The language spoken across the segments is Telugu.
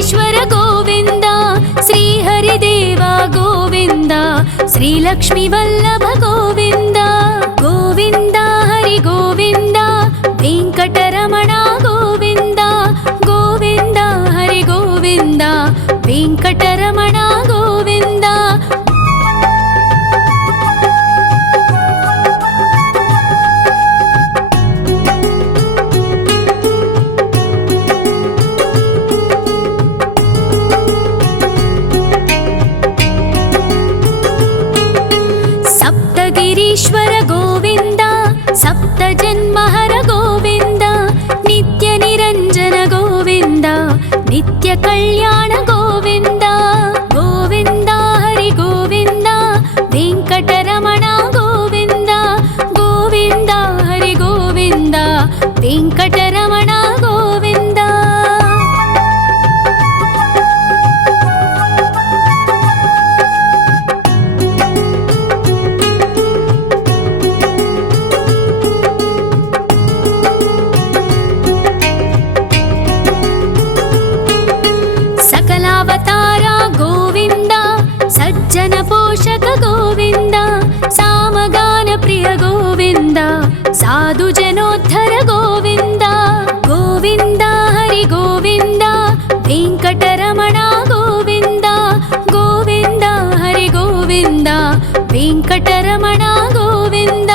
వెంకటేశ్వర గోవింద, శ్రీహరిదేవ గోవింద, శ్రీలక్ష్మీ వల్లభ గోవింద. గోవింద హరి గోవింద, వెంకటరమణ గోవింద. గోవింద హరి గోవింద, వెంకటరమణ గోవింద. సప్తగిరీశ్వర గోవింద, సప్త జన్మహర గోవింద, నిత్య నిరంజన గోవింద, నిత్య కళ్యాణ గోవింద. గోవింద హరి గోవింద, వెంకటరమణ గోవింద. గోవింద హరి గోవింద, వెంకటరమణ గోవింద. సకలావతార గోవింద, సజ్జన పోషక గోవింద, సామగాన ప్రియ గోవింద, సాధు జనోద్ధర గోవింద. గోవింద హరి గోవింద, వెంకటరమణ గోవింద. గోవింద హరి గోవింద, వెంకటరమణ గోవింద.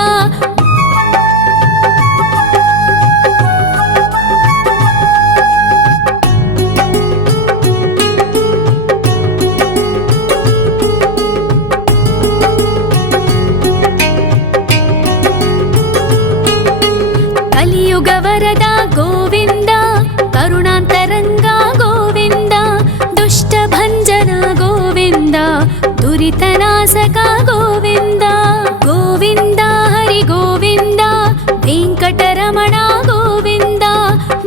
కలియుగ వరద గోవింద, కరుణాంతరంగ గోవింద, దుష్ట భంజన గోవింద, దురితనాశక గోవింద. గోవింద హరి గోవింద, వెంకటరమణ గోవింద.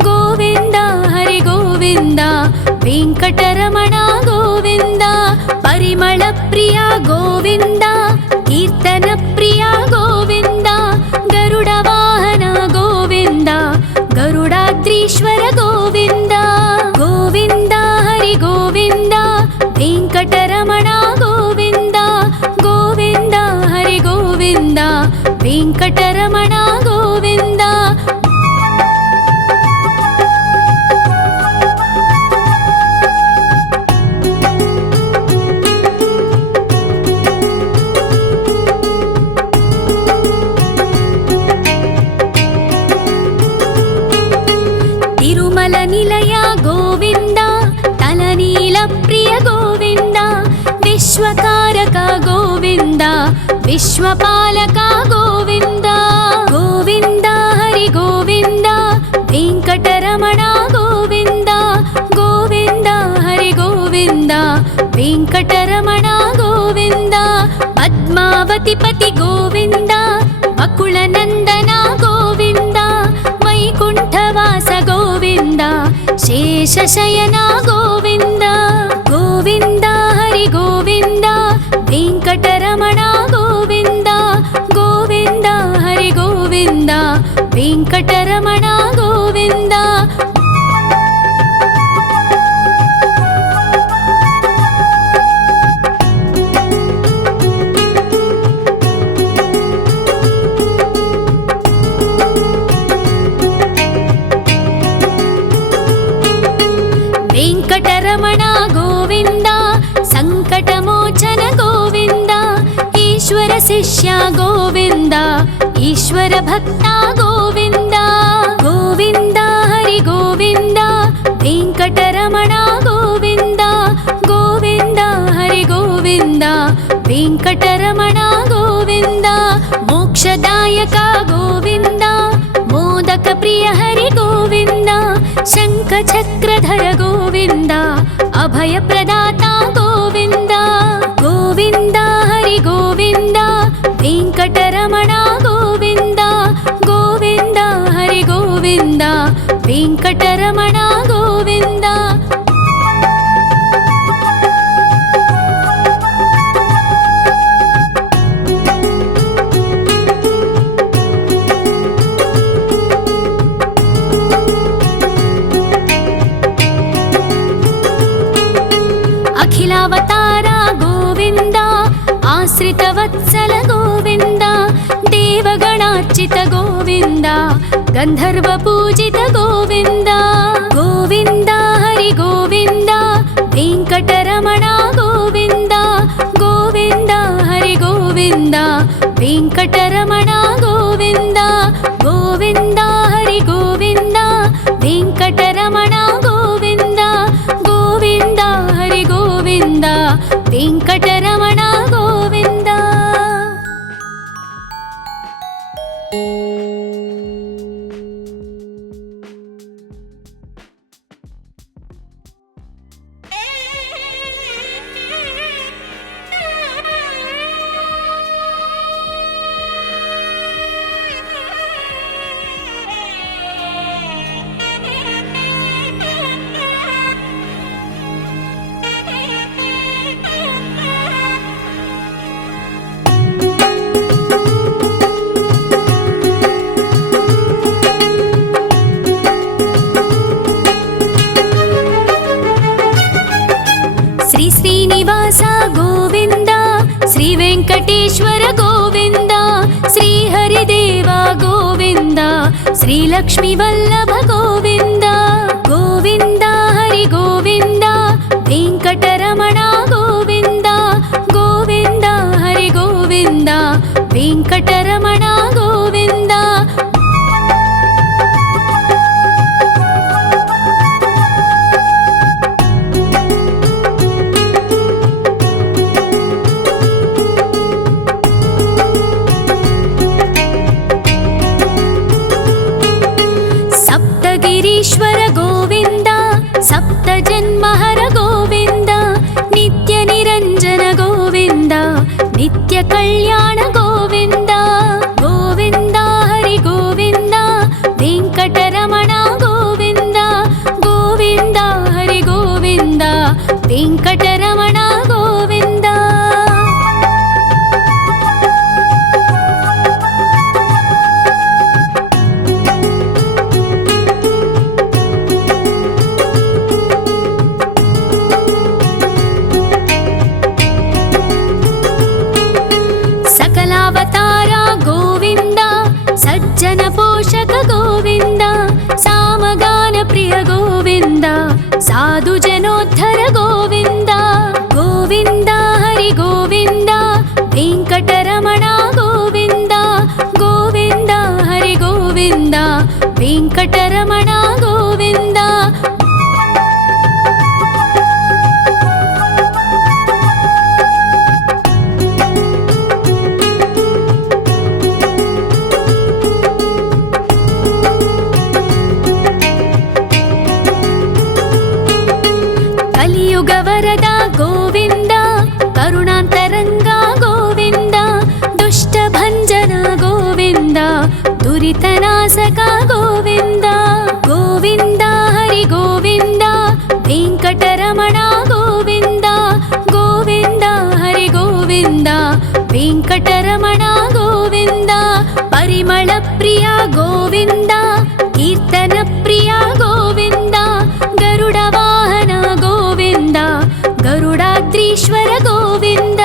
గోవింద హరి గోవింద, వెంకటరమణ గోవింద. పరిమళ ప్రియ గోవింద, కీర్తన ప్రియ గోవింద, గరుడ వాహన గోవింద, గరుడాద్రీశ్వర గోవింద. గోవింద హరి గోవింద, వెంకటరమణ గోవింద. గోవింద హరి గోవింద, వెంకటరమణ గోవింద. తిరుమల నిలయ గోవింద, తలనీల ప్రియ గోవింద, విశ్వకారక గోవింద, విశ్వపాలక గోవింద. గోవింద హరి గోవింద, వెంకటరమణ గోవింద. గోవింద హరి గోవింద, వెంకటరమణ గోవింద. పద్మావతి పతి గోవింద, అకుల నందన గోవింద, వైకుంఠవాస గోవింద, శేషశయన గోవింద. గోవింద హరి గోవింద, వెంకటరమణ గోవింద. గోవింద హరి గోవింద, వెంకటరమణ గోవింద. వెంకటరమణ గోవింద, సంకటమోచన గోవింద, ఈశ్వర శిష్య గోవింద, ఈశ్వర భక్త గోవింద. గోవింద హరి గోవింద, వెంకటరమణ గోవింద. గోవింద హరి గోవింద, వెంకటరమణ గోవింద. మోక్షదాయక గోవింద, మోదక ప్రియ హరి గోవింద, శంఖ చక్రధర గోవింద, అభయ ప్రదాత గోవింద. గోవింద హరి గోవింద, వెంకటరమణ గోవింద. గోవింద హరి గోవింద, వెంకటరమణ గోవింద. आश्रितवत्सल गोविन्द देवगणार्चित गोविन्द गन्धर्वपूजित गोविन्द गोविन्द हरि गोविन्द वेङ्कटरमण गोविन्द गोविन्द हरि गोविन्द वेङ्कटरमण गोविन्द गोविन्द हरि गोविन्द वेङ्कटरमण गोविन्द गोविन्द हरि गोविन्द वेङ्कटरमण गोविन्द। श्रीनिवास गोविन्द श्री वेङ्कटेश्वर गोविन्द श्री हरिदेव गोविन्द श्री लक्ष्मीवल्लभ गोविन्द गोविन्द हरि गोविन्द वेङ्कटरमण गोविन्द गोविन्द हरि गोविन्द वेङ्कटरमण गोविन्द। गिरीश्वर गोविन्द सप्तजन्महर गोविन्द नित्यनिरञ्जन गोविन्द नित्यकल्याण गोविन्द गोविन्द हरि गोविन्द वेङ्कटरमण गोविन्द गोविन्द हरि गोविन्द वेङ्कटरमण गोविन्द। सकलावतार गोविन्द सज्जन पोषक गोविन्द सामगान प्रिय गोविन्द साधु जनोद्धर गोविन्द गोविन्द हरि गोविन्द वेङ्कटरमण गोविन्द गोविन्द हरि गोविन्द वेङ्कटरमण गोविन्द। कलियुगवरद गोविन्द करुणान्तरङ्ग गोविन्द दुष्टभञ्जन गोविन्द दुरितनाशक गोविन्द गोविन्द हरि गोविन्द वेङ्कटरमण गोविन्द गोविन्द हरि गोविन्द वेङ्कटरमण गोविन्द। परिमल प्रिय गोविन्द कीर्तन प्रिय गोविन्द गरुड वाहन गोविन्द गरुडाद्रीश्वर गोविन्द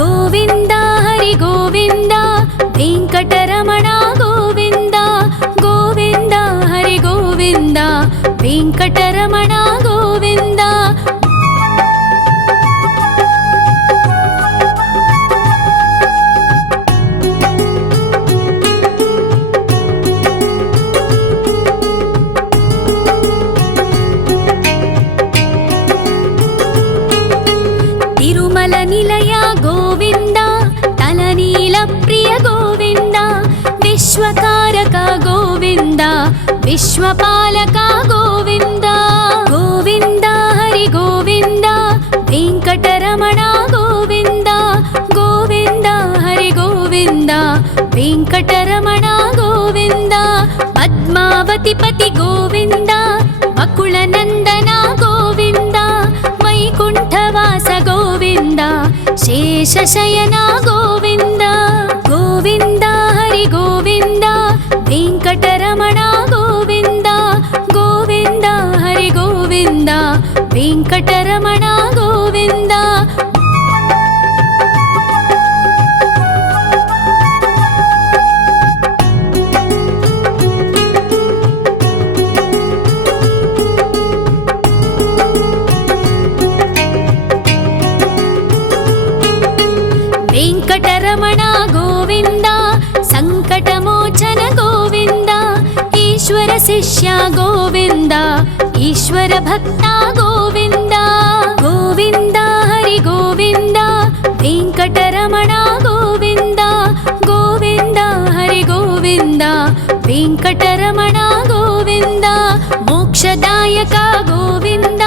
गोविन्द हरि गोविन्द वेङ्कटरमण गोविन्द गोविन्द हरि गोविन्द वेङ्कटरमण गोविन्द। तिरुमल निलय गोविन्द तलनील प्रिय गोविन्द विश्वकारक गोविन्द विश्वपालक गोविन्द गोविन्द हरि गोविन्द वेङ्कटरमण गोविन्द गोविन्द हरि गोविन्द वेङ्कटरमण गोविन्द। पद्मावतिपति गोविन्द बकुलनन्दन गोविन्द वैकुण्ठवास गोविन्द शेषशयन गोविन्द गोविन्द हरि गोविन्द वेङ्कटरमण गोविन्द गोविन्द हरि गोविन्द वेङ्कटरमण गोविन्द। వెంకటరమణ గోవింద సంకటమోచన గోవింద ఈశ్వర శిష్య గోవింద ఈశ్వర భక్త గోవింద గోవింద హరి గోవింద వెంకటరమణ గోవింద గోవింద హరి గోవింద వెంకటరమణ గోవింద మోక్షదాయక గోవింద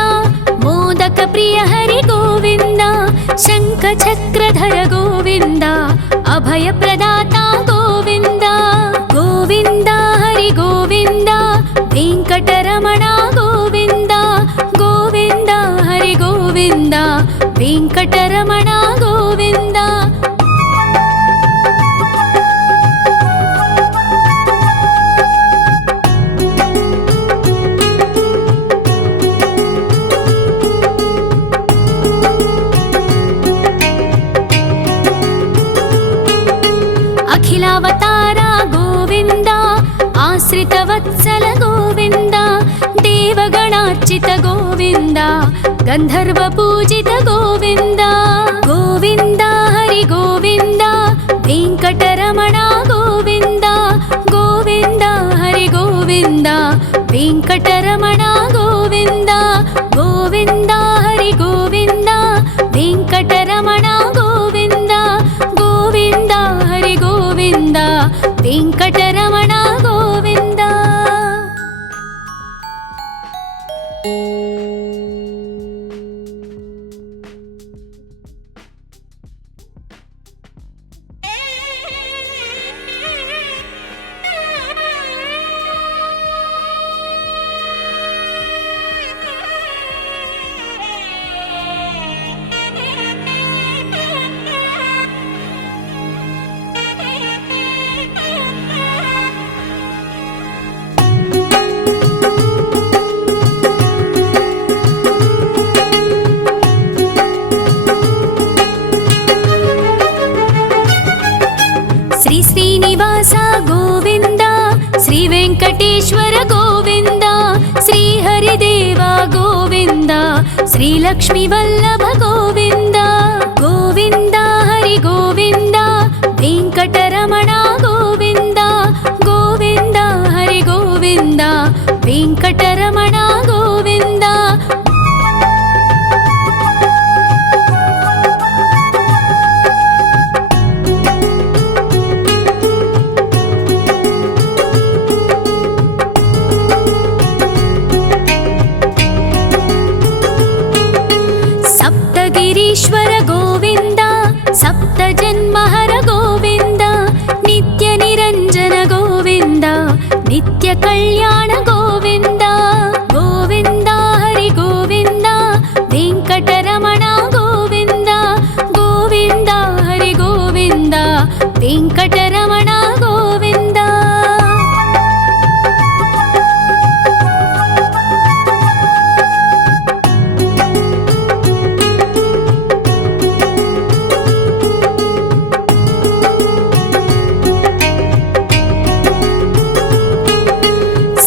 మోదక ప్రియ హరి గోవింద శంఖ చక్రధర గోవింద అభయ ప్రదాత గోవింద గోవింద హరి గోవింద వెంకటరమణ గోవింద గోవింద హరి గోవింద వెంకటరమణ గోవింద అఖిలావతార గోవింద ఆశ్రిత వత్సల గోవింద దేవగణార్చిత గోవింద గంధర్వ పూజిత గోవింద గోవింద హరి గోవింద వెంకటరమణ గోవింద గోవింద హరి గోవింద వెంకటరమణ గోవింద గోవింద హరి గోవింద వెంకటరమణ గోవింద గోవింద హరి గోవింద వెంకటరమణ గోవింద శ్రీ శ్రీనివాస గోవింద శ్రీ వెంకటేశ్వర గోవింద శ్రీ హరిదేవ గోవింద శ్రీ లక్ష్మీ వల్లభ గోవింద గోవింద హరి గోవింద వెంకటరమణ గోవింద గోవింద హరి గోవింద వెంకటరమణ గోవింద సప్తగిరీశ్వర గోవింద సప్త జన్మహర గోవింద నిత్య నిరంజన గోవింద నిత్య కళ్యాణ గోవింద గోవింద హరి గోవింద వెంకటరమణ గోవింద గోవింద హరి గోవింద వెంకటరమణ గోవింద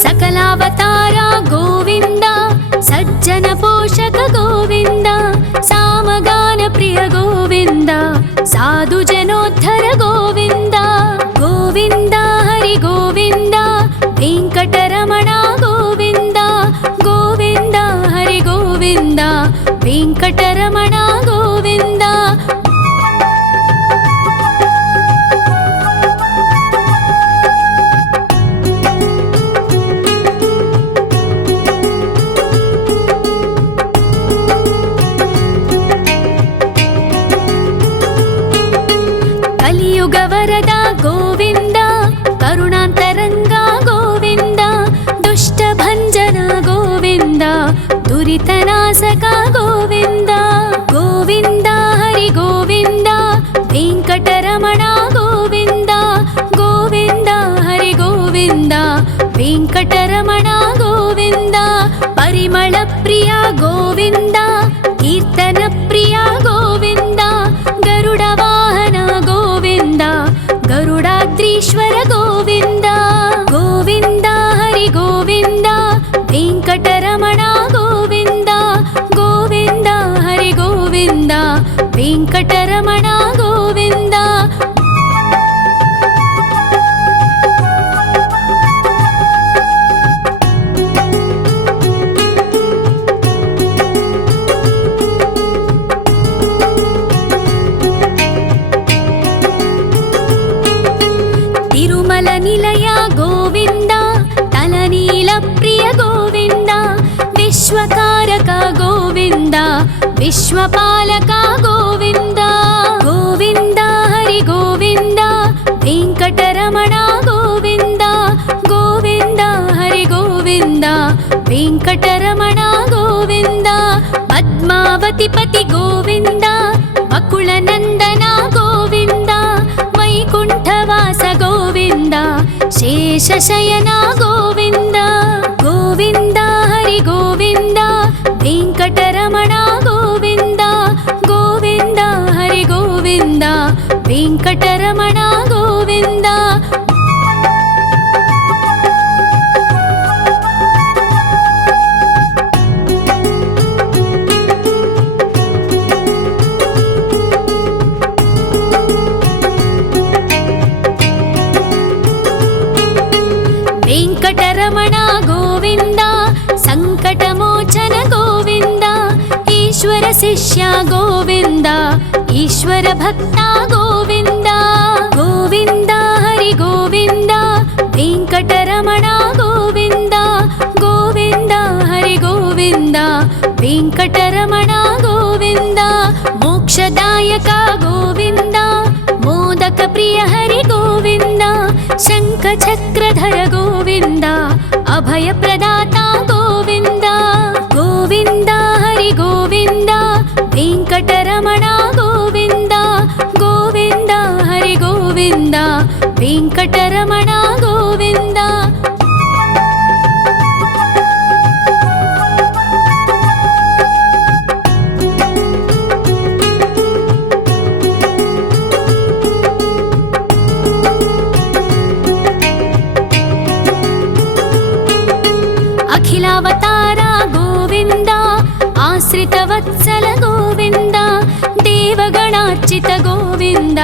సకలావతార గోవింద సజ్జన పోషక గోవింద సామగాన ప్రియ గోవింద సాధు జనోద్ధర గోవింద గోవింద హరి గోవింద వెంకటరమణ గోవింద గోవింద హరి గోవింద వెంకటరమణ గోవింద కలియుగ వరద గోవింద కరుణాంతరంగ గోవింద దుష్ట భంజన గోవింద దురితనాశక గోవింద గోవింద హరి గోవింద వెంకటరమణ గోవింద గోవింద హరి గోవింద వెంకటరమణ గోవింద పరిమళ ప్రియ గోవింద కీర్తన ప్రియ గోవింద గరుడ వాహన గోవింద గరుడాద్రీశ్వర గోవింద గోవింద హరి గోవింద వెంకటరమణ గోవింద గోవింద హరి గోవింద వెంకటరమణ గోవింద విశ్వపాలక గోవింద గోవింద హరి గోవింద వెంకటరమణ గోవింద గోవింద హరి గోవింద వెంకటరమణ గోవింద పద్మావతి పతి గోవింద బకుళ నందన గోవింద వైకుంఠవాస గోవింద శేషశయన గోవింద గోవింద హరి గోవింద వెంకటరమణ గోవింద గోవింద హరి గోవింద వెంకటరమణ గోవింద వెంకటరమణ గోవింద సంకటమోచన గోవింద ఈశ్వర శిష్య గోవింద ఈశ్వర భక్త గోవింద గోవింద హరి గోవింద వెంకటరమణ గోవింద గోవింద హరి గోవింద వెంకటరమణ గోవింద మోక్షదాయక గోవింద మోదక ప్రియ హరి గోవింద శంఖ చక్రధర గోవింద అభయ ప్రదాత గోవింద గోవింద హరి గోవింద వెంకటరమణ గోవింద గోవింద హరి గోవింద వెంకటరమణ గోవింద అఖిలావతార గోవింద ఆశ్రితవత్సల గోవింద దేవగణార్చిత గోవింద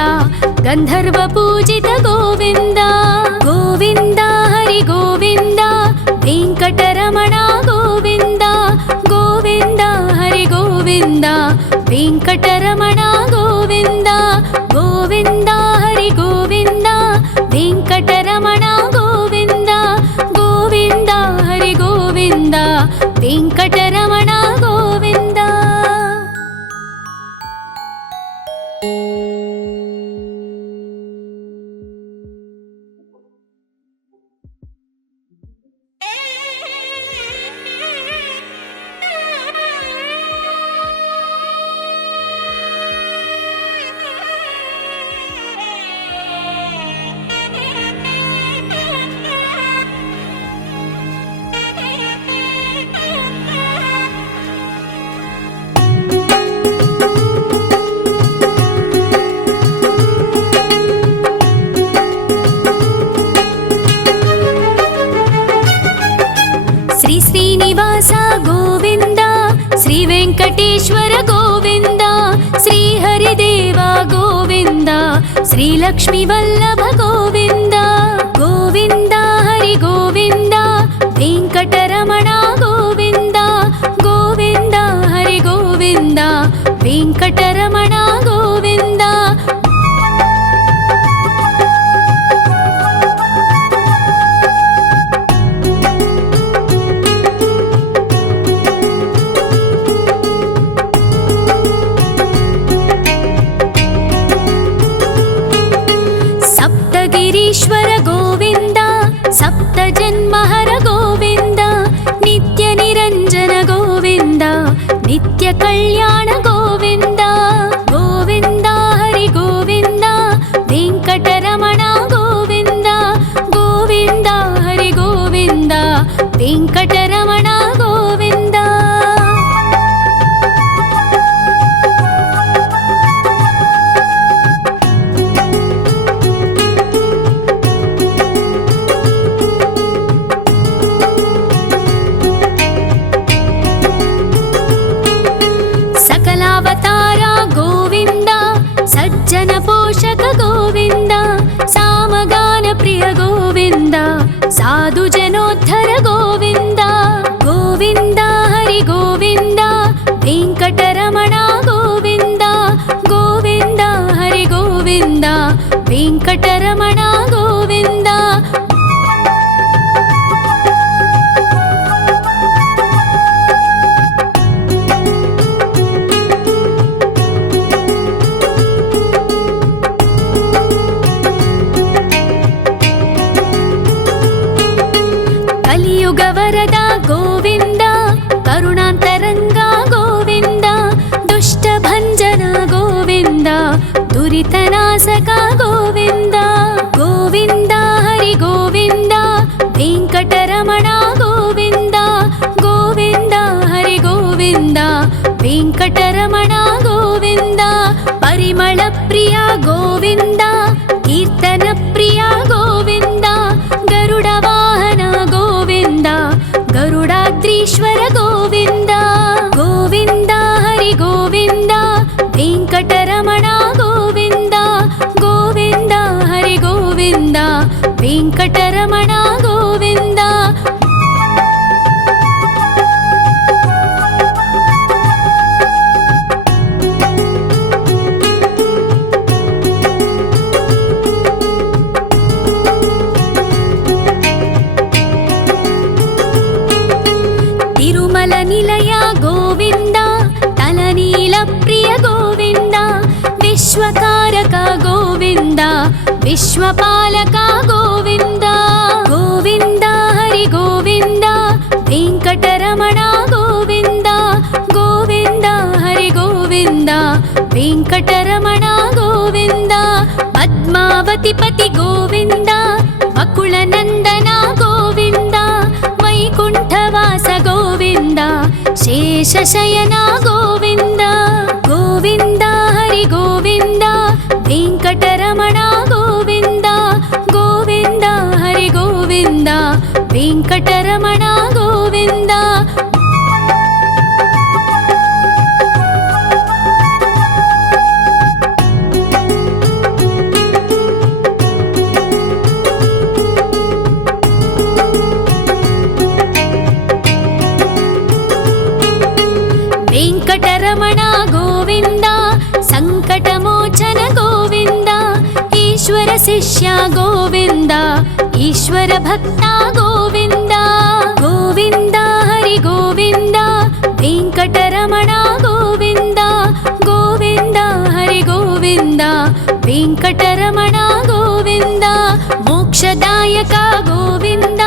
గంధర్వ పూజిత గోవింద గోవింద హరి గోవింద వెంకటరమణ గోవింద గోవింద హరి గోవింద వెంకటరమణ గోవింద గోవింద హరి గోవింద వెంకటరమణ గోవింద గోవింద హరి గోవింద వెంకటరమణ గోవింద శ్రీ శ్రీనివాస గోవింద శ్రీ వెంకటేశ్వర గోవింద శ్రీ హరిదేవ గోవింద శ్రీ లక్ష్మీ వల్లభ గోవింద గోవింద హరి గోవింద వెంకటరమణ గోవింద గోవింద హరి గోవింద వెంకటరమణ గోవింద సప్తగిరీశ్వర గోవింద సప్త జన్మహర గోవింద నిత్య నిరంజన గోవింద నిత్య కళ్యాణ గోవింద గోవింద హరి గోవింద వెంకటరమణ గోవింద గోవింద హరి గోవింద వెంకటరమణ గోవింద సకలావతార గోవింద సజ్జన పోషక గోవింద సామగాన ప్రియ గోవింద సాధు జనోద్ధర గోవింద గోవింద హరి గోవింద వెంకటరమణ గోవింద గోవింద హరి గోవింద వెంకటరమణ గోవింద विश्वकारक गोविन्द विश्वपालक गोविन्द गोविन्द हरि गोविन्द वेङ्कटरमण गोविन्द गोविन्द हरि गोविन्द वेङ्कटरमण गोविन्द पद्मावतिपति गोविन्द वकुलनन्दन गोविन्द वैकुण्ठवास गोविन्द शेषशयन गोविन्द गोविन्द हरि गोविन्द वेङ्कटरमण गोविन्द गोविन्द हरि गोविन्द वेङ्कटरमण गोविन्द वेङ्कटरमण गोविन्द सङ्कटमोचन गोविन्द ईश्वर शिष्य गोविन्द ईश्वर भक्त गोविन्द गोविन्द हरि गोविन्द वेङ्कटरमण गोविन्द गोविन्द हरि गोविन्द वेङ्कटरमण गोविन्द मोक्षदायक गोविन्द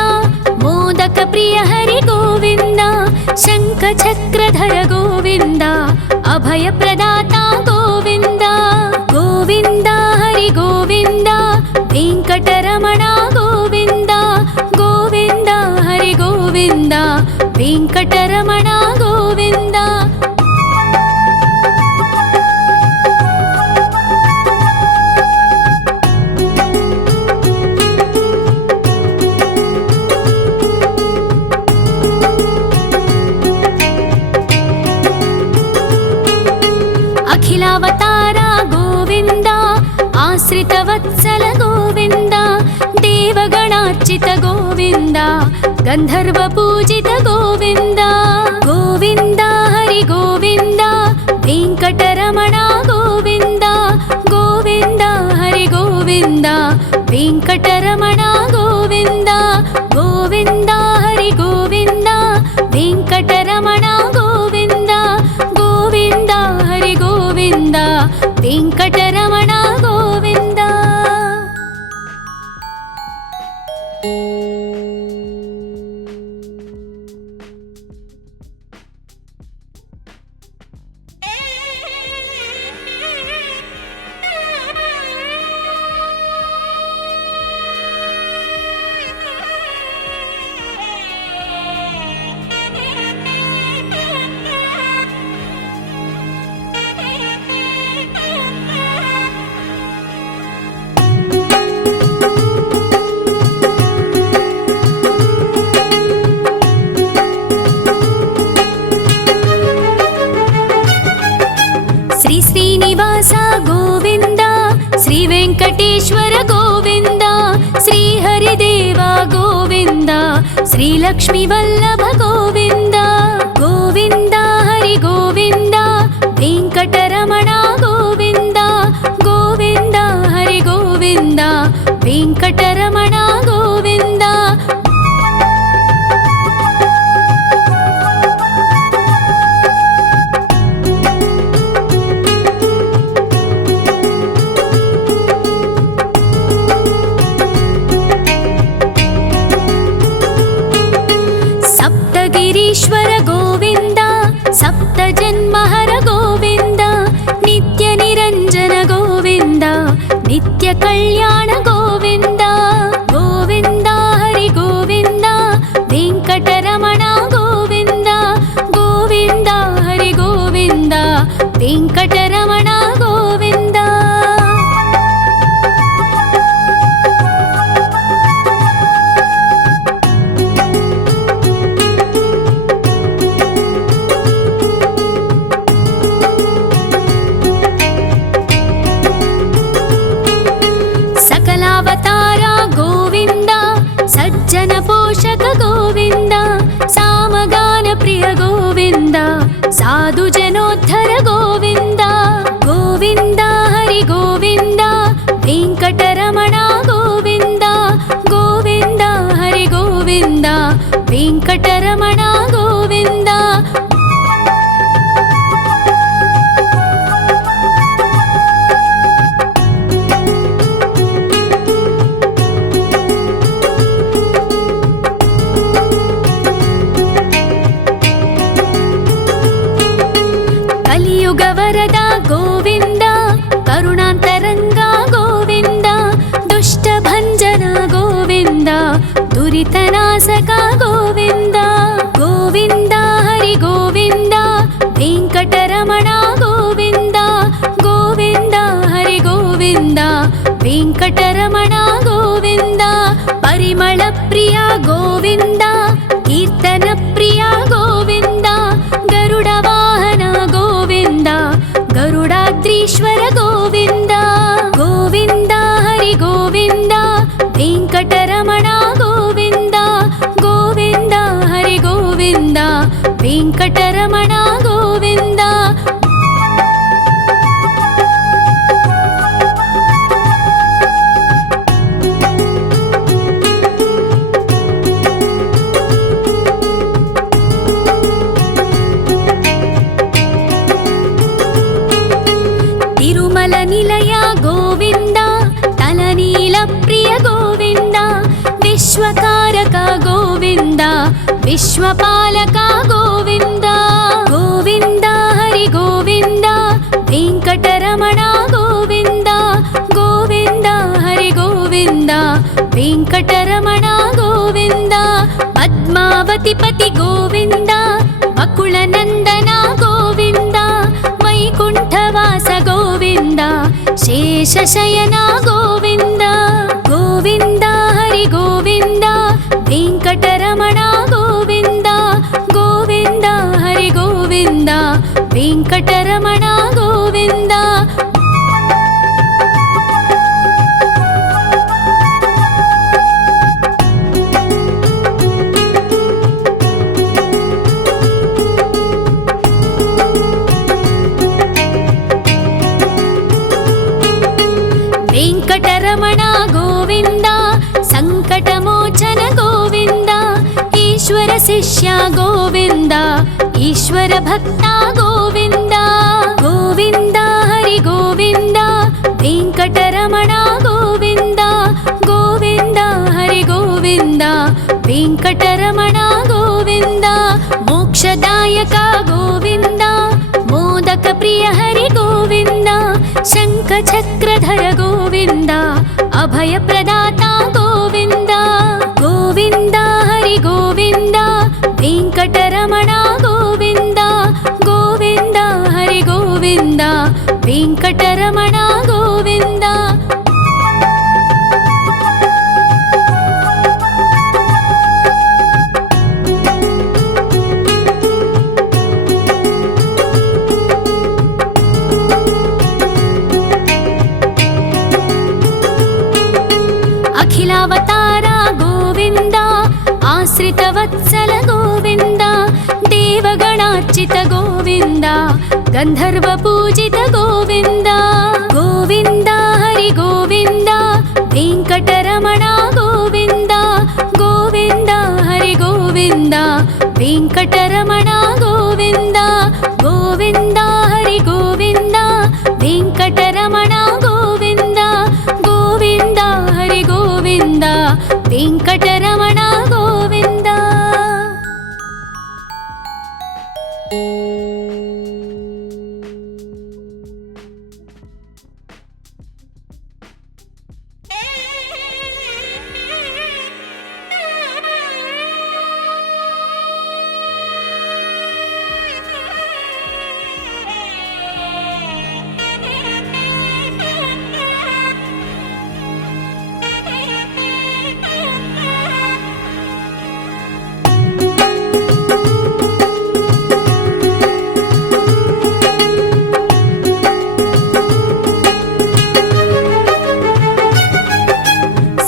मोदक प्रिय हरि गोविन्द शङ्खचक्रधर गोविन्द अभयप्रदाता गोविन्द गोविन्द हरि गोविन्द वेङ्कटरमण गोविन्द गोविन्द हरि गोविन्द वेङ्कटरमण गोविन्द अखिलावतार गोविन्द आश्रितवत्सल गोविन्द देवगणार्चित गोविन्द गन्धर्वपूजित गोविन्द गोविन्द हरि गोविन्द वेङ्कटरमण गोविन्द गोविन्द हरि गोविन्द वेङ्कटरमण गोविन्द गोविन्द हरि गोविन्द वेङ्कटरमण गोविन्द गोविन्द हरि गोविन्द वेङ्कटरमण गोविन्द श्री श्रीनिवास गोविन्द श्री वेङ्कटेश्वर गोविन्द श्री हरिदेव गोविन्द श्री लक्ष्मीवल्लभ गोविन्द गोविन्द हरि गोविन्द वेङ्कटरमण गोविन्द गोविन्द हरि गोविन्द वेङ्कटरमण गोविन्द सप्तगिरीश्वर गोविन्द सप्तजन्महर गोविन्द नित्यनिरञ्जन गोविन्द नित्यकल्याण गोविन्द गोविन्द हरि गोविन्द वेङ्कटरमण गोविन्द गोविन्द हरि गोविन्द वेङ्कटरमण गोविन्द सकलावतार गोविन्द सज्जन पोषक गोविन्द सामगान प्रिय गोविन्द साधु जनोद्धर गोविन्द गोविन्द हरि गोविन्द वेङ्कटरमण गोविन्द गोविन्द हरि गोविन्द वेङ्कटरमण गोविन्द ವೆಂಕಟರಮಣ ಗೋವಿಂದ. ಪರಿಮಳ ಪ್ರಿಯ ಗೋವಿಂದ, ಕೀರ್ತನ ಪ್ರಿಯ ಗೋವಿಂದ. ಗರುಡ ವಾಹನ ಗೋವಿಂದ, ಗರುಡಾದ್ರೀಶ್ವರ ಗೋವಿಂದ. ಗೋವಿಂದ ಹರಿ ಗೋವಿಂದ, ವೆಂಕಟರಮಣ ಗೋವಿಂದ. ಗೋವಿಂದ ಹರಿ ಗೋವಿಂದ, ವೆಂಕಟರಮಣ ಗೋವಿಂದ. ತಿರುಮಲ ನಿಲಯ ಗೋವಿಂದ, ತಲನೀಲ ಪ್ರಿಯ ಗೋವಿಂದ. ವಿಶ್ವಕಾರಕ ಗೋವಿಂದ, ವಿಶ್ವಪಾಲಕ ಗೋವಿಂದ. ಗೋವಿಂದ ಹರಿ ಗೋವಿಂದ, ವೆಂಕಟರಮಣ ಗೋವಿಂದ. ಗೋವಿಂದ ಹರಿ ಗೋವಿಂದ, ವೆಂಕಟರಮಣ ಗೋವಿಂದ. ಪದ್ಮಾವತಿ ಪತಿ ಗೋವಿಂದ, ಅಕುಳ ನಂದನ ಗೋವಿಂದ. ವೈಕುಂಠವಾಸ ಗೋವಿಂದ, ಶೇಷಶಯನ ಗೋವಿಂದ. ಗೋವಿಂದ ಹರಿ ಗೋವಿಂದ, ವೆಂಕಟರಮಣ ಗೋವಿಂದ. ಗೋವಿಂದ ಹರಿ ಗೋವಿಂದ, ವೆಂಕಟರಮಣ ಗೋವಿಂದ. ವೆಂಕಟರಮಣ ಗೋವಿಂದ, ಸಂಕಟಮೋಚನ ಗೋವಿಂದ. ಈಶ್ವರ ಶಿಷ್ಯ ಗೋವಿಂದ, ಈಶ್ವರ ಭಕ್ತ ಗೋವಿಂದ. ಗೋವಿಂದ ಹರಿ ಗೋವಿಂದ, ವೆಂಕಟರಮಣ ಗೋವಿಂದ. ಗೋವಿಂದ ಹರಿ ಗೋವಿಂದ, ವೆಂಕಟರಮಣ ಗೋವಿಂದ. ಮೋಕ್ಷದಾಯಕ ಗೋವಿಂದ, ಮೋದಕ ಪ್ರಿಯ ಹರಿ ಗೋವಿಂದ. ಶಂಖ ಚಕ್ರಧರ ಗೋವಿಂದ, ಅಭಯ ಪ್ರದಾತ ಗೋವಿಂದ. ಗೋವಿಂದ ಹರಿ ಗೋವಿಂದ, ವೆಂಕಟರಮಣ ಗೋವಿಂದ. ಗೋವಿಂದ ಹರಿ ಗೋವಿಂದ, ವೆಂಕಟರಮಣ ಗೋವಿಂದ. ಅಖಿಲಾವತಾರ ಗೋವಿಂದ, ಆಶ್ರಿತ ವತ್ಸಲ ಗೋವಿಂದ. ದೇವಗಣಾರ್ಚಿತ ಗೋವಿಂದ, ಗಂಧರ್ವ ಪೂಜಿತ ಗೋವಿಂದ. ಗೋವಿಂದ ಹರಿ ಗೋವಿಂದ, ವೆಂಕಟರಮಣ ಗೋವಿಂದ. ಗೋವಿಂದ ಹರಿ ಗೋವಿಂದ, ವೆಂಕಟರಮಣ ಗೋವಿಂದ. ಗೋವಿಂದ ಹರಿ ಗೋವಿಂದ, ವೆಂಕಟರಮಣ ಗೋವಿಂದ. ಗೋವಿಂದ ಹರಿ ಗೋವಿಂದ, ವೆಂಕಟರಮಣ ಗೋವಿಂದ.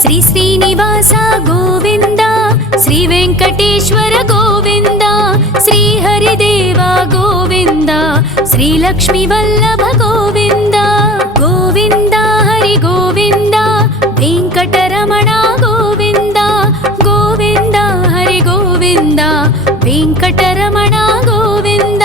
ಶ್ರೀ ಶ್ರೀನಿವಾಸ ಗೋವಿಂದ, ಶ್ರೀ ವೆಂಕಟೇಶ್ವರ ಗೋವಿಂದ. ಶ್ರೀ ಹರಿದೇವ ಗೋವಿಂದ, ಶ್ರೀ ಲಕ್ಷ್ಮೀ ವಲ್ಲಭ ಗೋವಿಂದ. ಗೋವಿಂದ ಹರಿ ಗೋವಿಂದ, ವೆಂಕಟರಮಣ ಗೋವಿಂದ. ಗೋವಿಂದ ಹರಿ ಗೋವಿಂದ, ವೆಂಕಟರಮಣ ಗೋವಿಂದ.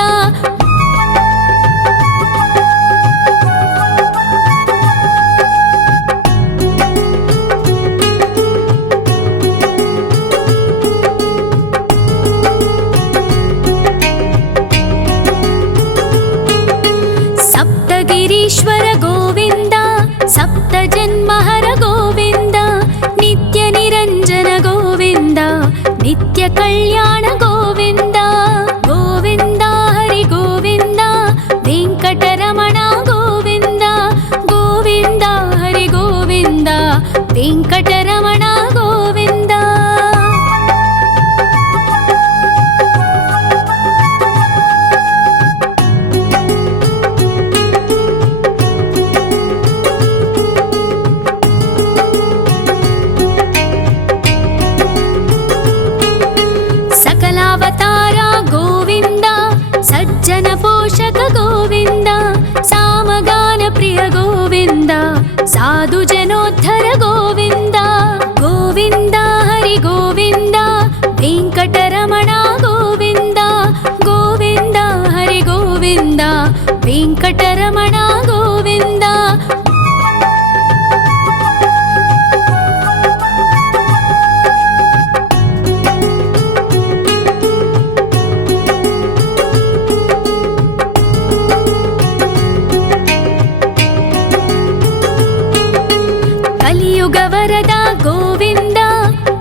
కలియుగ వరద గోవింద,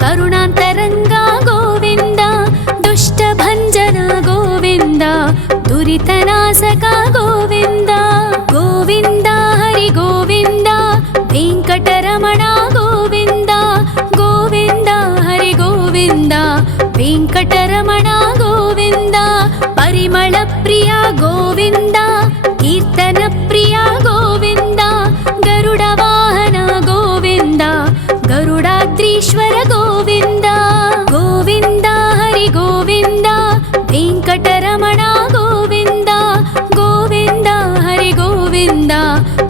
కరుణాంతరంగ గోవింద, దుష్ట భంజన గోవింద, దురితనాశక గోవింద. గోవింద హరి గోవింద, వెంకటరమణ గోవింద, గోవింద హరి గోవింద, వెంకటరమణ గోవింద. పరిమళ ప్రియ గోవింద, కీర్తన ప్రియ గోవింద, గరుడ వాహన గోవింద, గరుడాద్రీశ్వర గోవింద. గోవింద హరి గోవింద, వెంకటరమణ గోవింద, గోవింద హరి గోవింద,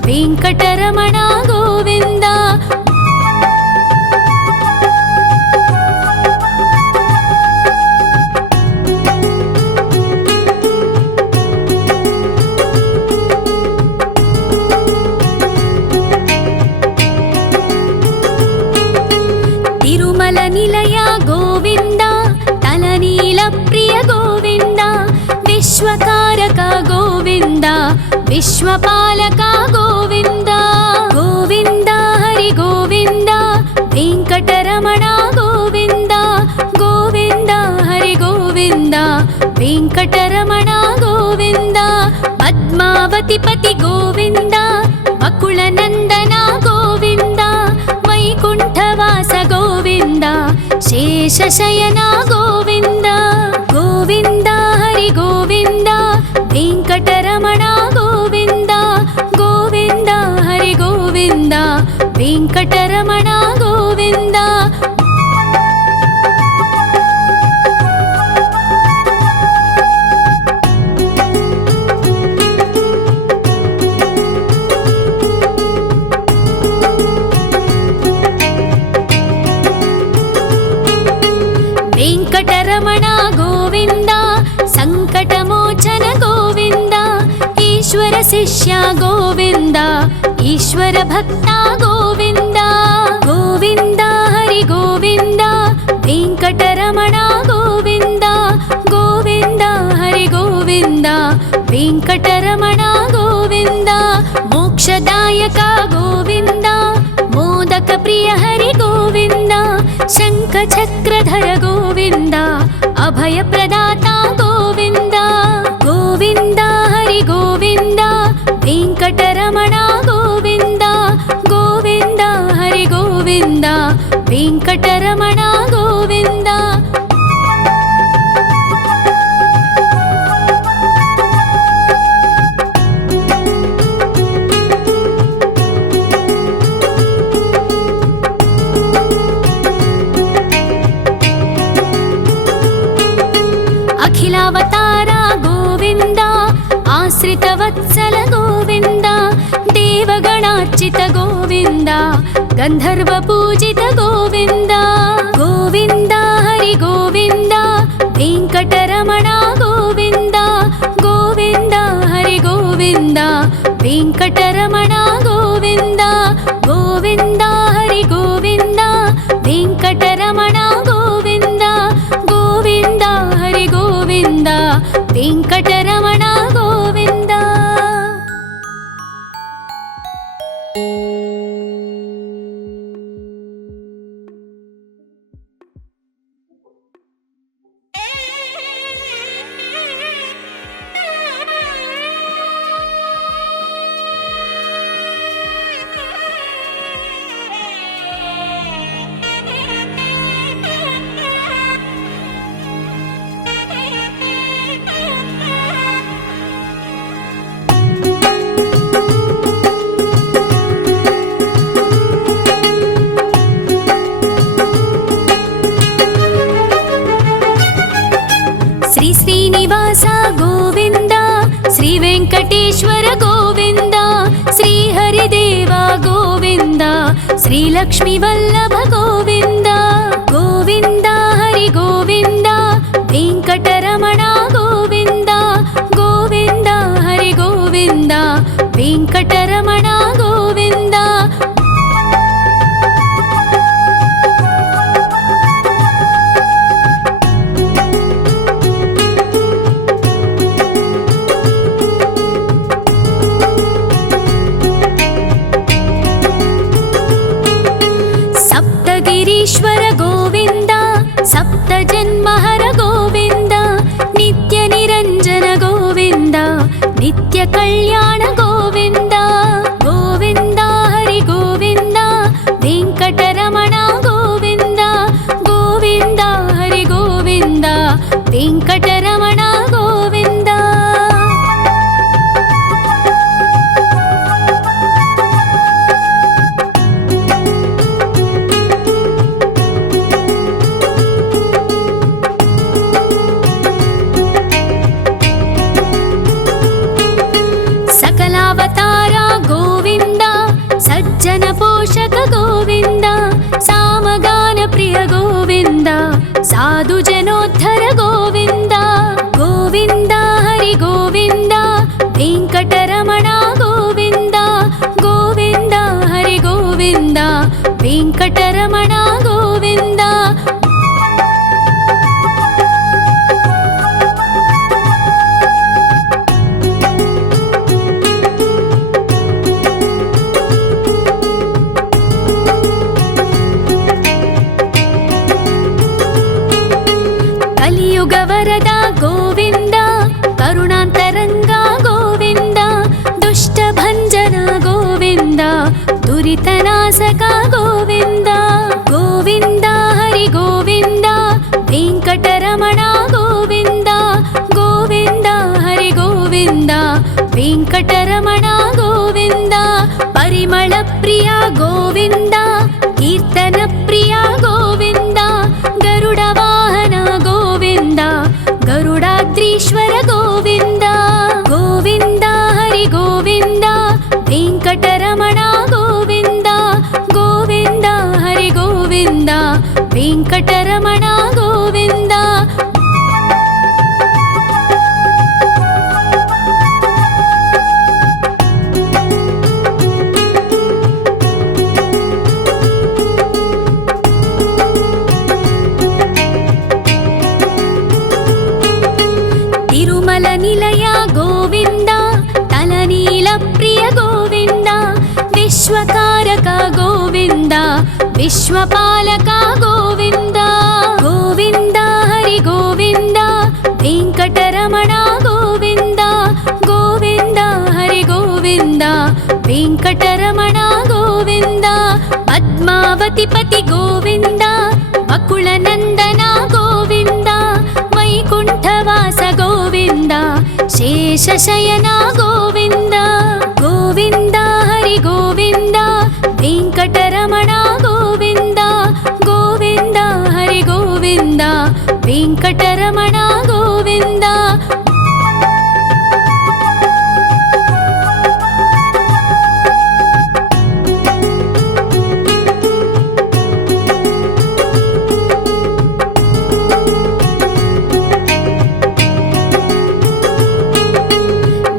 వెంకటరమణ గోవింద. తిరుమల నిలయ గోవింద, తలనీల ప్రియ గోవింద, విశ్వకారక గోవింద, విశ్వపాలక గోవింద. గోవింద హరి గోవింద, వెంకటరమణ గోవింద, గోవింద హరి గోవింద, వెంకటరమణ గోవింద. పద్మావతి పతి గోవింద, వకుళ నందన గోవింద, వైకుంఠవాస గోవింద, శేషశయన గోవింద. గోవింద హరి గోవింద, వెంకటరమణ గోవింద, గోవింద హరి గోవింద, వెంకటరమణ గోవింద. వెంకటరమణ గోవింద, సంకటమోచన గోవింద, ఈశ్వర శిష్య గోవింద, ఈశ్వర భక్త గోవింద. గోవింద హరి గోవింద, వెంకటరమణ గోవింద, గోవింద హరి గోవింద, వెంకటరమణ గోవింద. మోక్షదాయక గోవింద, మోదక ప్రియ హరి గోవింద, శంఖ చక్రధర గోవింద, అభయ ప్రదాత గోవింద. గోవింద హరి గోవింద, వెంకటరమణ గోవింద, గోవింద హరి గోవింద, వెంకటరమణ గోవింద. అఖిలావతార గోవింద, ఆశ్రిత వత్సల గోవింద, దేవగణార్చిత గోవింద, గంధర్వ పూజిత గోవింద. గోవింద హరి గోవింద, వెంకటరమణ గోవింద, గోవింద హరి గోవింద, వెంకటరమణ గోవింద. గోవింద హరి గోవింద, వెంకటరమణ గోవింద, గోవింద హరి గోవింద, వెంకటరమణ గోవింద. శ్రీనివాస గోవింద, శ్రీ వెంకటేశ్వర గోవింద, శ్రీ హరిదేవ గోవింద, శ్రీ లక్ష్మీ వల్లభ గోవింద. గోవింద హరి గోవింద, వెంకటరమణ గోవింద, గోవింద హరి గోవింద, వెంకటరమణ గోవింద. ಕಲ್ಯಾಣ ಗೋವಿಂದ ಗೋವಿಂದ ಹರಿ ಗೋವಿಂದ ವೆಂಕಟರಮಣ ಗೋವಿಂದ ಗೋವಿಂದ ಹರಿ ಗೋವಿಂದ ವೆಂಕಟರಮಣ ಗೋವಿಂದ. ಸಕಲಾವತಾರ ಗೋವಿಂದ ಸಜ್ಜನ ಪೋಷಕ ಗೋವಿಂದ ಸಾಮಗಾನ ಪ್ರಿಯ ಗೋವಿಂದ ಸಾಧು ಜನೋದ್ಧರ ಗೋವಿಂದ ಗೋವಿಂದ ಹರಿ ಗೋವಿಂದ ವೆಂಕಟರಮಣ ಗೋವಿಂದ ಗೋವಿಂದ ಹರಿ ಗೋವಿಂದ ವೆಂಕಟರಮಣ ಗೋವಿಂದ. ಕಲಿಯುಗ ವರದ ಗೋವಿಂದ ಕರುಣಾಂತರಂಗ ಗೋವಿಂದ ದುಷ್ಟ ಭಂಜನ ಗೋವಿಂದ ದುರಿತನಾಶಕ ಗೋವಿಂದ ಗೋವಿಂದ ಹರಿ ಗೋವಿಂದ ವೆಂಕಟರಮಣ ಗೋವಿಂದ ಗೋವಿಂದ ಹರಿ ಗೋವಿಂದ ವೆಂಕಟರಮಣ ಗೋವಿಂದ. ಪರಿಮಳ ಪ್ರಿಯ ಗೋವಿಂದ ಕೀರ್ತನ ಪ್ರಿಯ ಗೋವಿಂದ ಗರುಡ ವಾಹನ ಗೋವಿಂದ ಗರುಡಾದ್ರೀಶ್ವರ ಗೋವಿಂದ ಗೋವಿಂದ ಹರಿ ಗೋವಿಂದ ವೆಂಕಟರಮಣ ಗೋವಿಂದ ಗೋವಿಂದ ಹರಿ ಗೋವಿಂದ ವೆಂಕಟರಮಣ ಗೋವಿಂದ. ತಿರುಮಲ ನಿಲಯ ಗೋವಿಂದ ತಲನೀಲ ಪ್ರಿಯ ಗೋವಿಂದ ವಿಶ್ವಕಾರಕ ಗೋವಿಂದ ವಿಶ್ವಪಾಲಕ ಗೋವಿಂದ ಗೋವಿಂದ ಹರಿ ಗೋವಿಂದ ವೆಂಕಟರಮಣ ಗೋವಿಂದ ಗೋವಿಂದ ಹರಿ ಗೋವಿಂದ ವೆಂಕಟರಮಣ ಗೋವಿಂದ. ಪದ್ಮಾವತಿ ಪತಿ ಗೋವಿಂದ ಬಕುಳ ನಂದನ ಗೋವಿಂದ ವೈಕುಂಠವಾಸ ಗೋವಿಂದ ಶೇಷಶಯನ ಗೋವಿಂದ ಗೋವಿಂದ ಹರಿ ಗೋವಿಂದ ವೆಂಕಟರಮಣ ಗೋವಿಂದ ಗೋವಿಂದ ಹರಿ ಗೋವಿಂದ ವೆಂಕಟರಮಣ ಗೋವಿಂದ.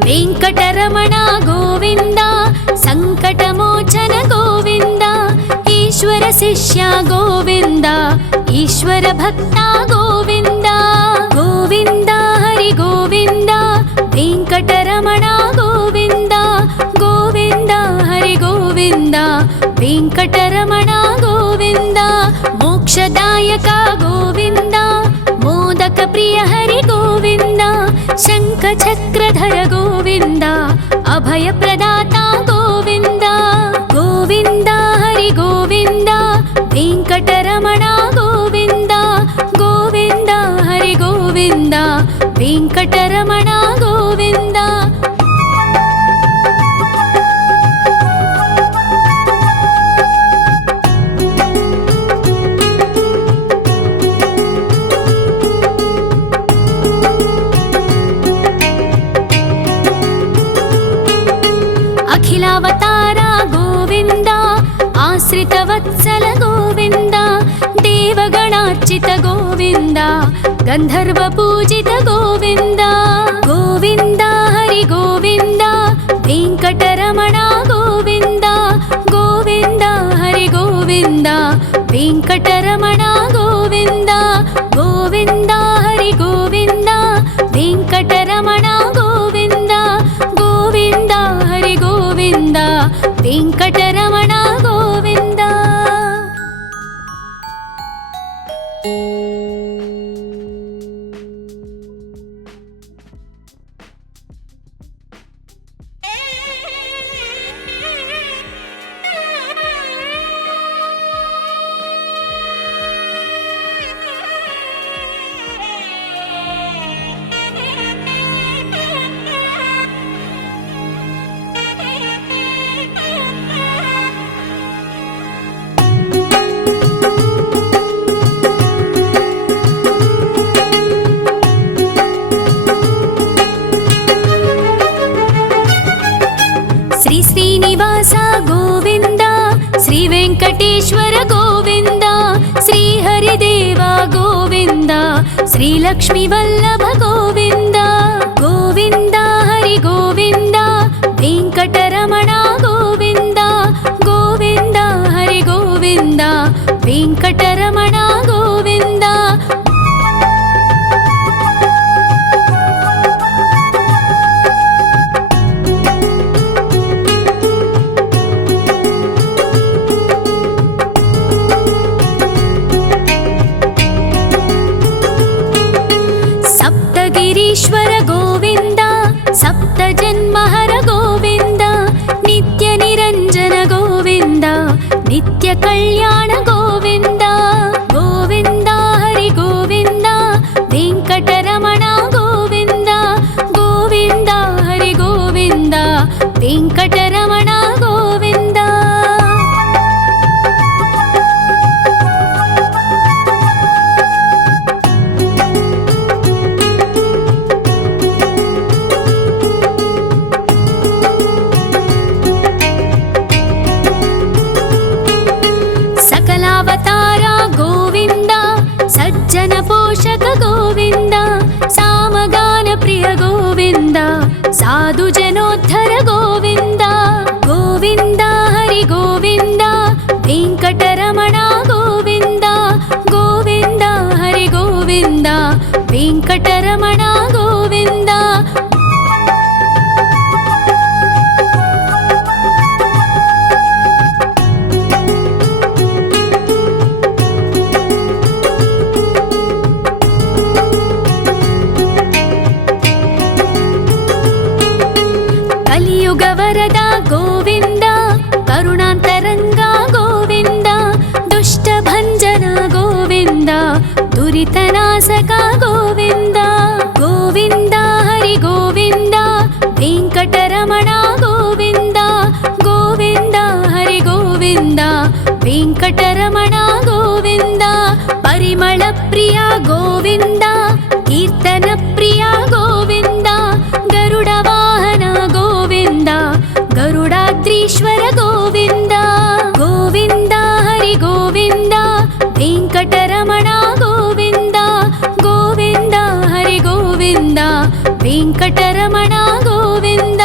ವೆಂಕಟರಮಣ ಗೋವಿಂದ ಸಂಕಟಮೋಚನ ಗೋವಿಂದ ಈಶ್ವರ ಶಿಷ್ಯ ಗೋವಿಂದ ಈಶ್ವರ ಭಕ್ತ ಗೋವಿಂದ ಗೋವಿಂದ ಹರಿ ಗೋವಿಂದ ವೆಂಕಟರಮಣ ಗೋವಿಂದ ಗೋವಿಂದ ಹರಿ ಗೋವಿಂದ ವೆಂಕಟರಮಣ ಗೋವಿಂದ. ಮೋಕ್ಷದಾಯಕ ಗೋವಿಂದ ಮೋದಕ ಪ್ರಿಯ ಹರಿ ಗೋವಿಂದ ಶಂಖ ಚಕ್ರಧರ ಗೋವಿಂದ ಅಭಯ ಪ್ರದಾತ ಗೋವಿಂದ ಗೋವಿಂದ ಹರಿ ಗೋವಿಂದ ವೆಂಕಟರಮಣ ಗೋವಿಂದ ಗೋವಿಂದ ಹರಿ ಗೋವಿಂದ ವೆಂಕಟರಮಣ ಗೋವಿಂದ. ಅಖಿಲಾವತಾರ ಗೋವಿಂದ ಆಶ್ರಿತ ವತ್ಸಲ ಗೋವಿಂದ ದೇವಗಣಾರ್ಚಿತ ಗೋವಿಂದ ಗಂಧರ್ವ ಪೂಜಿತ ಗೋವಿಂದ ಗೋವಿಂದ ಹರಿ ಗೋವಿಂದ ವೆಂಕಟರಮಣ ಗೋವಿಂದ ಗೋವಿಂದ ಹರಿ ಗೋವಿಂದ ವೆಂಕಟರಮಣ ಗೋವಿಂದ ಗೋವಿಂದ ಹರಿ ಗೋವಿಂದ ವೆಂಕಟರಮಣ ಗೋವಿಂದ ಗೋವಿಂದ ಹರಿ ಗೋವಿಂದ ವೆಂಕಟರಮಣ ಗೋವಿಂದ. श्रीलक्ष्मी वल्लभ गोविन्द गोविन्द हरि गोविन्द वेङ्कटरमण गोविन्द गोविन्द हरि गोविन्द वेङ्कटरमण गोविन्द सप्तगिरीश्वर गोविन्द सप्तजन्महर गोविन्द नित्यनिरञ्जन गोविन्द नित्यकल्याण गोविन्द गोविन्द हरि गोविन्द वेङ्कटरमण गोविन्द गोविन्द हरि गोविन्द वेङ्कटरमण गोविन्द सकलावतारा गोविन्द सज्जन पोषक गोविन्द सामगान प्रिय गोविन्द साधु जनोद्धर गोविन्द गोविन्द हरि गोविन्द वेङ्कटरमण गोविन्द गोविन्द हरि गोविन्द वेङ्कटरमण गोविन्द कलियुगवरद गोविन्द करुणान्तरङ्ग गोविन्द दुष्टभञ्जन गोविन्द दुरितनाशक गोविन्द गोविन्द हरि गोविन्द वेङ्कटरमण गोविन्द गोविन्द हरि गोविन्द वेङ्कटरमण गोविन्द परिमलप्रिय गोविन्द कीर्तनप्रिय गोविन्द गरुडवाहन गोविन्द गरुडाद्रीश्वर गोविन्द गोविन्द हरि गोविन्द वेङ्कटरमण गोविन्द गोविन्द हरि गोविन्द वेङ्कटरमण गोविन्द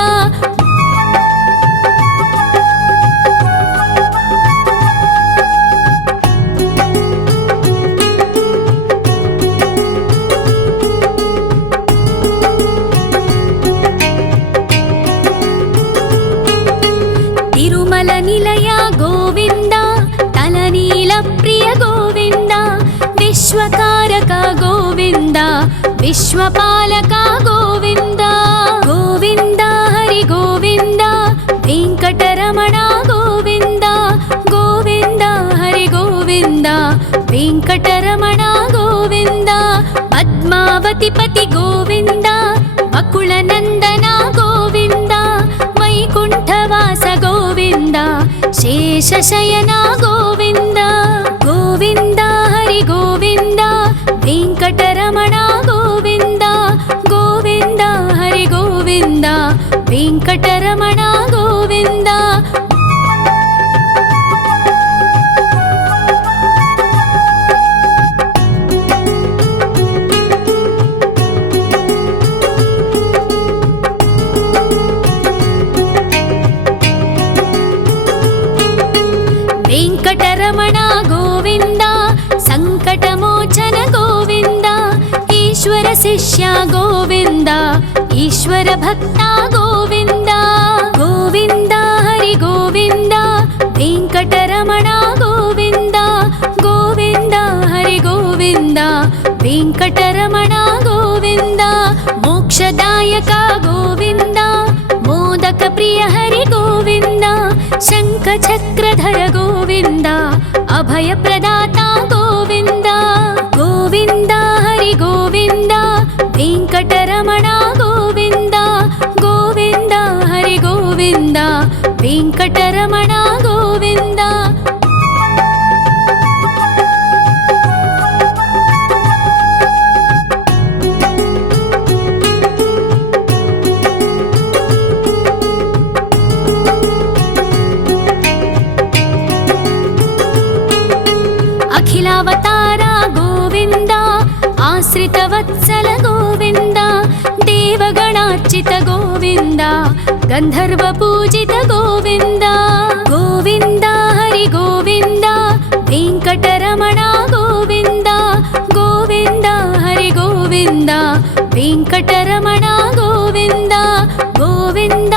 तिरुमल निलय गोविन्द तलनील प्रिय गोविन्द विश्वकारक गोविन्द विश्वपालक गोविन्द गोविन्द हरि गोविन्द वेङ्कटरमण गोविन्द गोविन्द हरि गोविन्द वेङ्कटरमण गोविन्द पद्मावतिपति गोविन्द बकुलनन्दन गोविन्द वैकुण्ठवास गोविन्द शेषशयन गोविन्द गोविन्द हरि गोविन्द वेङ्कटरमण गोविन्द गोविन्द हरि गोविन्द वेङ्कटरमण गोविन्द वेङ्कटरमण गोविन्द सङ्कटमोचन गोविन्द ईश्वर शिष्य गोविन्द ईश्वर भक्त गोविन्द गोविन्द हरि गोविन्द वेङ्कटरमण गोविन्द गोविन्द हरि गोविन्द वेङ्कटरमण गोविन्द मोक्षदायक गोविन्द मोदक प्रिय हरि गोविन्द शङ्खचक्रधर गोविन्द अभयप्रदाता गोविन्द गोविन्द हरि गोविन्द वेङ्कटरमण गोविन्द गोविन्द हरि गोविन्द वेङ्कटरमण गोविन्द अखिलावतारा गोविन्द आश्रितवत्सल गोविन्द देवगणार्चित गोविन्द गन्धर्वपूजित गोविन्द गोविन्द हरि गोविन्द वेङ्कटरमण गोविन्द गोविन्द हरि गोविन्द वेङ्कटरमण गोविन्द गोविन्द